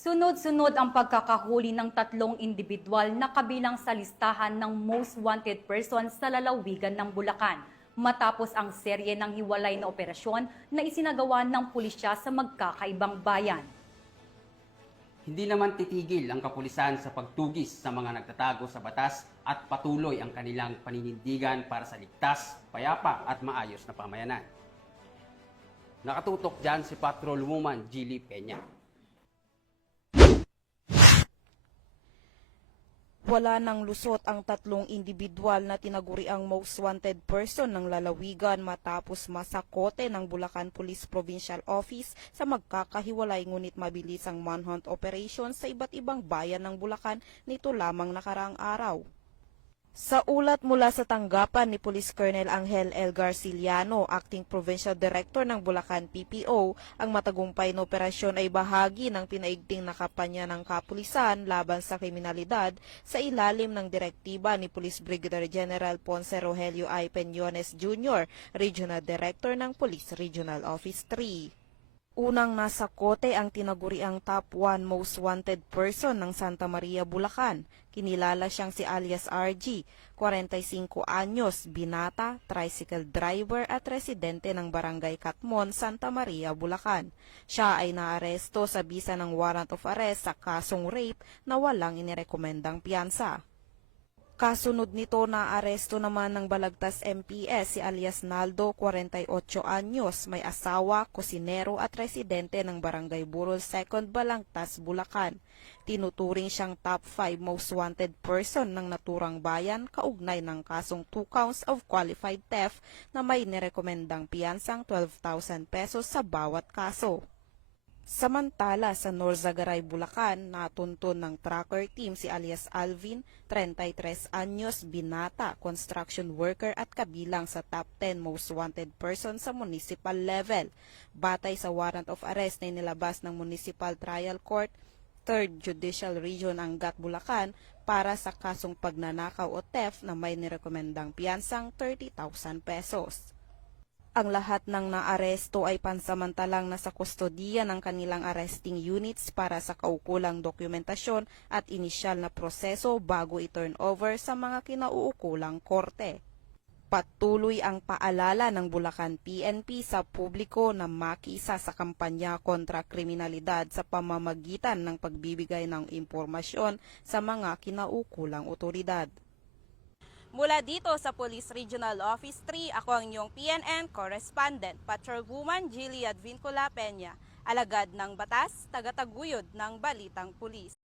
Sunod-sunod ang pagkakahuli ng tatlong individual na kabilang sa listahan ng most wanted persons sa lalawigan ng Bulacan matapos ang serye ng hiwalay na operasyon na isinagawa ng pulisya sa magkakaibang bayan. Hindi naman titigil ang kapulisan sa pagtugis sa mga nagtatago sa batas at patuloy ang kanilang paninindigan para sa ligtas, payapa at maayos na pamayanan. Nakatutok dyan si Patrolwoman Gilly Peña. Wala nang lusot ang tatlong individual na tinaguriang most wanted person ng lalawigan matapos masakote ng Bulacan Police Provincial Office sa magkakahiwalay ngunit mabilis ang manhunt operation sa iba't ibang bayan ng Bulacan nito lamang nakaraang araw. Sa ulat mula sa tanggapan ni Police Colonel Angel L. Garciliano, Acting Provincial Director ng Bulacan PPO, ang matagumpay na operasyon ay bahagi ng pinaigting na kampanya ng kapulisan laban sa kriminalidad sa ilalim ng direktiba ni Police Brigadier General Ponce Rogelio I. Peñones Jr., Regional Director ng Police Regional Office 3. Unang nasakote ang tinaguriang top 1 most wanted person ng Santa Maria, Bulacan. Kinilala siyang si alias RG, 45 anyos, binata, tricycle driver at residente ng Barangay Katmon, Santa Maria, Bulacan. Siya ay naaresto sa bisa ng warrant of arrest sa kasong rape na walang inirekomendang piyansa. Kasunod nito na aresto naman ng Balagtas MPS si alias Naldo, 48 anyos, may asawa, kusinero at residente ng Barangay Burol 2nd, Balagtas, Bulacan. Tinuturing siyang top 5 most wanted person ng naturang bayan kaugnay ng kasong 2 counts of qualified theft na may nirekomendang piyansang 12,000 pesos sa bawat kaso. Samantala, sa Norzagaray, Bulacan, natuntun ng tracker team si alias Alvin, 33 anyos, binata, construction worker at kabilang sa top 10 most wanted person sa municipal level. Batay sa warrant of arrest na inilabas ng Municipal Trial Court, 3rd Judicial Region Angat, Bulacan para sa kasong pagnanakaw o theft na may nirekomendang piyansang 30,000 pesos. Ang lahat ng naaresto ay pansamantalang nasa kustodiya ng kanilang arresting units para sa kaukulang dokumentasyon at inisyal na proseso bago i-turn over sa mga kinauukulang korte. Patuloy ang paalala ng Bulacan PNP sa publiko na makisa sa kampanya kontra kriminalidad sa pamamagitan ng pagbibigay ng impormasyon sa mga kinaukulang otoridad. Mula dito sa Police Regional Office 3, ako ang inyong PNN Correspondent, Patrolwoman Gilly Advincula Peña, alagad ng batas, tagataguyod ng Balitang Pulis.